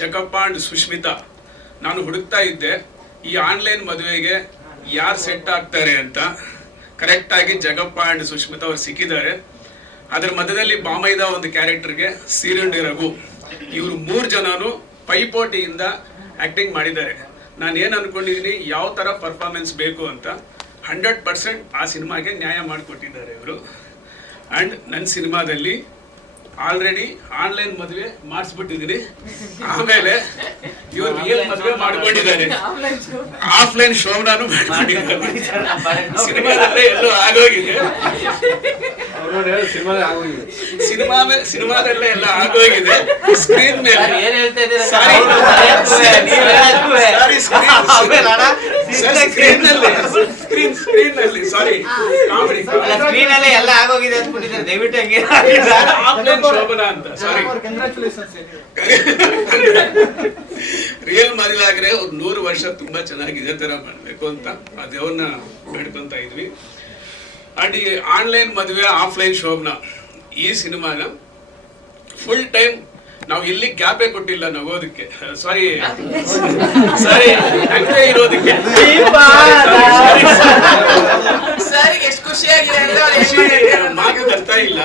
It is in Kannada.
ಜಗಪ್ಪ ಅಂಡ್ ಸುಷ್ಮಿತಾ, ನಾನು ಹುಡುಕ್ತಾ ಇದ್ದೆ ಈ ಆನ್ಲೈನ್ ಮದುವೆಗೆ ಯಾರು ಸೆಟ್ ಆಗ್ತಾರೆ ಅಂತ. ಕರೆಕ್ಟಾಗಿ ಜಗಪ್ಪ ಅಂಡ್ ಸುಷ್ಮಿತಾ ಅವ್ರು ಸಿಕ್ಕಿದ್ದಾರೆ. ಅದರ ಮಧ್ಯದಲ್ಲಿ ಬಾಮೈದ ಒಂದು ಕ್ಯಾರೆಕ್ಟರ್ಗೆ ಸೀರಂಡಿ ರಘು, ಇವರು 3 ಜನನು ಪೈಪೋಟಿಯಿಂದ ಆಕ್ಟಿಂಗ್ ಮಾಡಿದ್ದಾರೆ. ನಾನು ಏನು ಅನ್ಕೊಂಡಿದ್ದೀನಿ, ಯಾವ ಥರ ಪರ್ಫಾರ್ಮೆನ್ಸ್ ಬೇಕು ಅಂತ 100% ಆ ಸಿನಿಮಾಗೆ ನ್ಯಾಯ ಮಾಡಿಕೊಟ್ಟಿದ್ದಾರೆ ಇವರು. ಆ್ಯಂಡ್ ನನ್ನ ಸಿನಿಮಾದಲ್ಲಿ ಆಲ್ರೆಡಿ ಆನ್ಲೈನ್ ಮದುವೆ ಮಾಡಿಸ್ಬಿಟ್ಟಿದ್ದೀನಿ. ಆಮೇಲೆ ಇವರು ರಿಯಲ್ ಮದುವೆ ಮಾಡ್ಕೊಂಡಿದ್ದಾರೆ, ಆಫ್ಲೈನ್ ಶೋನಾನು ಮಾಡ್ಕೊಂಡಿದ್ದಾರೆ. ಸಿನಿಮಾದಲ್ಲೇ ಎಲ್ಲೋ ಆಗೋಗಿದೆ, ಸಿನಿಮಾದಲ್ಲೇ ಎಲ್ಲ ಆಗೋಗಿದೆ. ಸ್ಕ್ರೀನ್ ಮೇಲೆ ಸ್ಕ್ರೀನ್ ನಲ್ಲಿ ಸಾರಿ ಕಾಮಿಡಿ ಸ್ಕ್ರೀನ್ ಅಲ್ಲೇ ಎಲ್ಲ ಆಗೋಗಿದೆ ಅಂದ್ಬಿಟ್ಟಿದ್ದಾರೆ. ದಯವಿಟ್ಟು ಹಂಗೆ ಆಫ್ಲೈನ್ ಶೋಭನಾ ಅಂತ ಸಾರಿ. ರಿಯಲ್ ಮದುವೆ ಆಗ್ರೆ ಒಂದು 100 ವರ್ಷ ತುಂಬಾ ಚೆನ್ನಾಗಿದೆ ತರ ಮಾಡ್ಬೇಕು ಅಂತ ಆ ದೇವ್ರನ್ನ ಬೇಡ್ಕೊಂತ ಇದ್ವಿ. ಅಂಡ್ ಈ ಆನ್ಲೈನ್ ಮದುವೆ ಆಫ್ಲೈನ್ ಶೋಭನಾ ಈ ಸಿನಿಮಾನ ಫುಲ್ ಟೈಮ್ ನಾವು ಎಲ್ಲಿ ಗ್ಯಾಪೇ ಕೊಟ್ಟಿಲ್ಲ ನಗೋದಕ್ಕೆ, ಸಾರಿ ಸಾರಿ ಹಂಗೆ ಇರೋದಕ್ಕೆ. ಮಾತು ಬರ್ತಾ ಇಲ್ಲ.